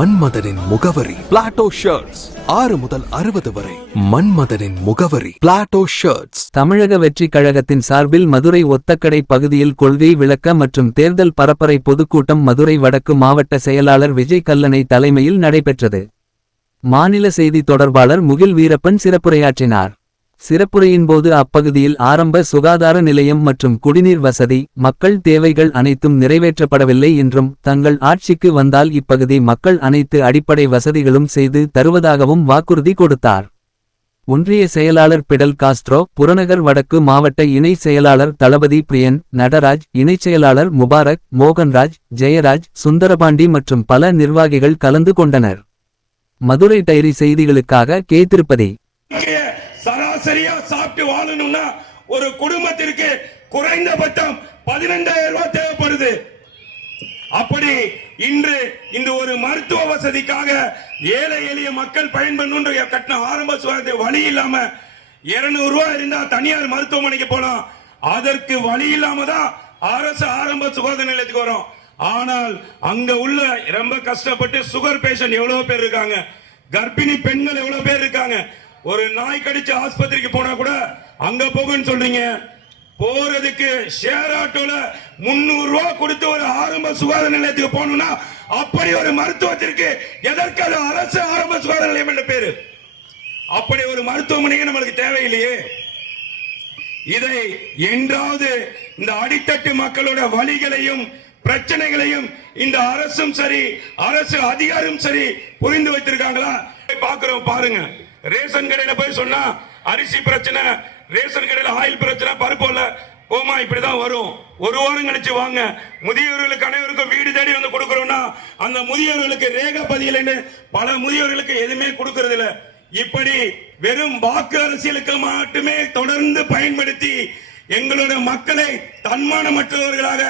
மன்மதனின் முகவரி Plato shirts. 6 முதல் 60 வரை. மன்மதனின் முகவரி பிளாட்டோ ஷர்ட்ஸ். தமிழக வெற்றிக் கழகத்தின் சார்பில் மதுரை ஒத்தக்கடை பகுதியில் கொள்கை விளக்க மற்றும் தேர்தல் பரப்புரை பொதுக்கூட்டம் மதுரை வடக்கு மாவட்ட செயலாளர் விஜய் கல்லனை தலைமையில் நடைபெற்றது. மாநில செய்தி தொடர்பாளர் முகில் வீரப்பன் சிறப்புரையாற்றினார். சிறப்புரையின்போது அப்பகுதியில் ஆரம்ப சுகாதார நிலையம் மற்றும் குடிநீர் வசதி, மக்கள் தேவைகள் அனைத்தும் நிறைவேற்றப்படவில்லை என்றும் தங்கள் ஆட்சிக்கு வந்தால் இப்பகுதி மக்கள் அனைத்து அடிப்படை வசதிகளும் செய்து தருவதாகவும் வாக்குறுதி கொடுத்தார். ஒன்றிய செயலாளர் பிடல் காஸ்ட்ரோ, புறநகர் வடக்கு மாவட்ட இணை செயலாளர் தளபதி பிரியன், நடராஜ், இணைச் செயலாளர் முபாரக், மோகன்ராஜ், ஜெயராஜ், சுந்தரபாண்டி மற்றும் பல நிர்வாகிகள் கலந்து கொண்டனர். மதுரை டைரி செய்திகளுக்காக கே. திருப்பதி. சராசரியா சாப்பிட்டு வாழணும்னா ஒரு குடும்பத்திற்கு குறைந்தபட்சம் 15,000 ரூபாய் தேவைப்படுது. அப்படி இன்று இந்த ஒரு மருத்துவ வசதிக்காக ஏழை எளிய மக்கள் பயன்பெறணும் கட்டின ஆரம்ப சுகாதார வழி இல்லாம 200 ரூபாய் இருந்தா தனியார் மருத்துவமனைக்கு போலாம். அதற்கு வழி இல்லாம தான் அரசு ஆரம்ப சுகாதார நிலையத்துக்கு வரும். ஆனால் அங்க உள்ள ரொம்ப கஷ்டப்பட்டு சுகர் பேஷண்ட் எவ்வளவு பேர் இருக்காங்க, கர்ப்பிணி பெண்கள் எவ்வளவு பேர் இருக்காங்க. ஒரு நாய் கடிச்சு ஆஸ்பத்திரிக்கு போனா கூட அங்க போகுன்னு சொல்றீங்க. போறதுக்கு ஷேர் ஆட்டோல 300 ரூபாய் கொடுத்து ஒரு ஆரம்ப சுகாதார நிலையத்துக்கு போகணும்னா அப்படி ஒரு மருத்துவத்திற்கு எதற்காக அரசு ஆரம்ப சுகாதார நிலையம் என்ற பேரு? அப்படி ஒரு மருத்துவமனைக்கு நம்மளுக்கு தேவையில்லையே. இதை என்றாவது இந்த அடித்தட்டு மக்களோட வழிகளையும் பிரச்சனைகளையும் இந்த அரசும் சரி அரசு அதிகாரியும் சரி புரிந்து வைத்திருக்காங்களா பாக்குறோம். பாருங்க, ரேஷன் கடையில போய் சொன்னா அரிசி பிரச்சனை, ரேஷன் கடையில ஆயில் பிரச்சனை, பருப்பு போமா இப்படிதான் வரும். ஒரு வாரம் கழிச்சு வாங்க, முதியவர்களுக்கு அனைவருக்கும் வீடு தேடி வந்து கொடுக்கறோம்னா அந்த முதியவர்களுக்கு ரேகா பதியலைன்னு பல முதியவர்களுக்கு எதுவுமே கொடுக்கறது இல்ல. இப்படி வெறும் வாக்கு அரசியலுக்கு மட்டுமே தொடர்ந்து பயன்படுத்தி எங்களோட மக்களை தன்மானமற்றவர்களாக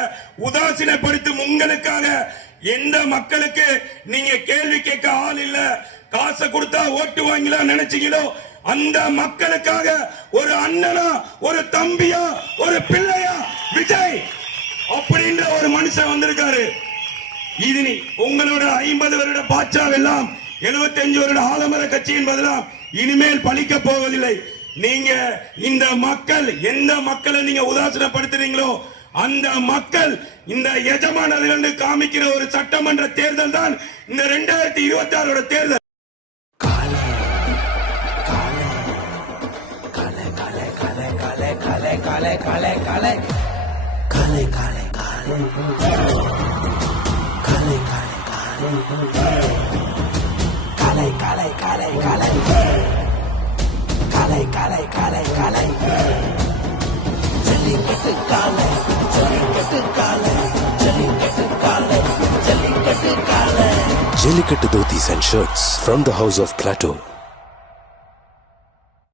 உதாசீனப்படுத்தும் உங்களுக்காக எந்த மக்களுக்கு நீங்க கேள்வி கேட்க ஆள் இல்ல, காசை கொடுத்தா ஓட்டு வாங்கலாம் நினைச்சீங்களோ அந்த மக்களுக்காக ஒரு அண்ணனா, ஒரு தம்பியா, ஒரு பிள்ளையா விஜய் அப்படின்ற ஒரு மனுஷன் வந்திருக்காரு. இது உங்களோட 50 வருட பாட்சாவெல்லாம் 75 வருட ஆலமர கட்சி என்பதெல்லாம் இனிமேல் பலிக்க போவதில்லை. நீங்க இந்த மக்கள் எந்த மக்களை நீங்க உதாசீனப்படுத்துறீங்களோ அந்த மக்கள் இந்த எஜமானர்கள் காமிக்கிற ஒரு சட்டமன்ற தேர்தல் தான் இந்த 2026 தேர்தல். Jellicate Dhotis and shirts from the house of Plateau.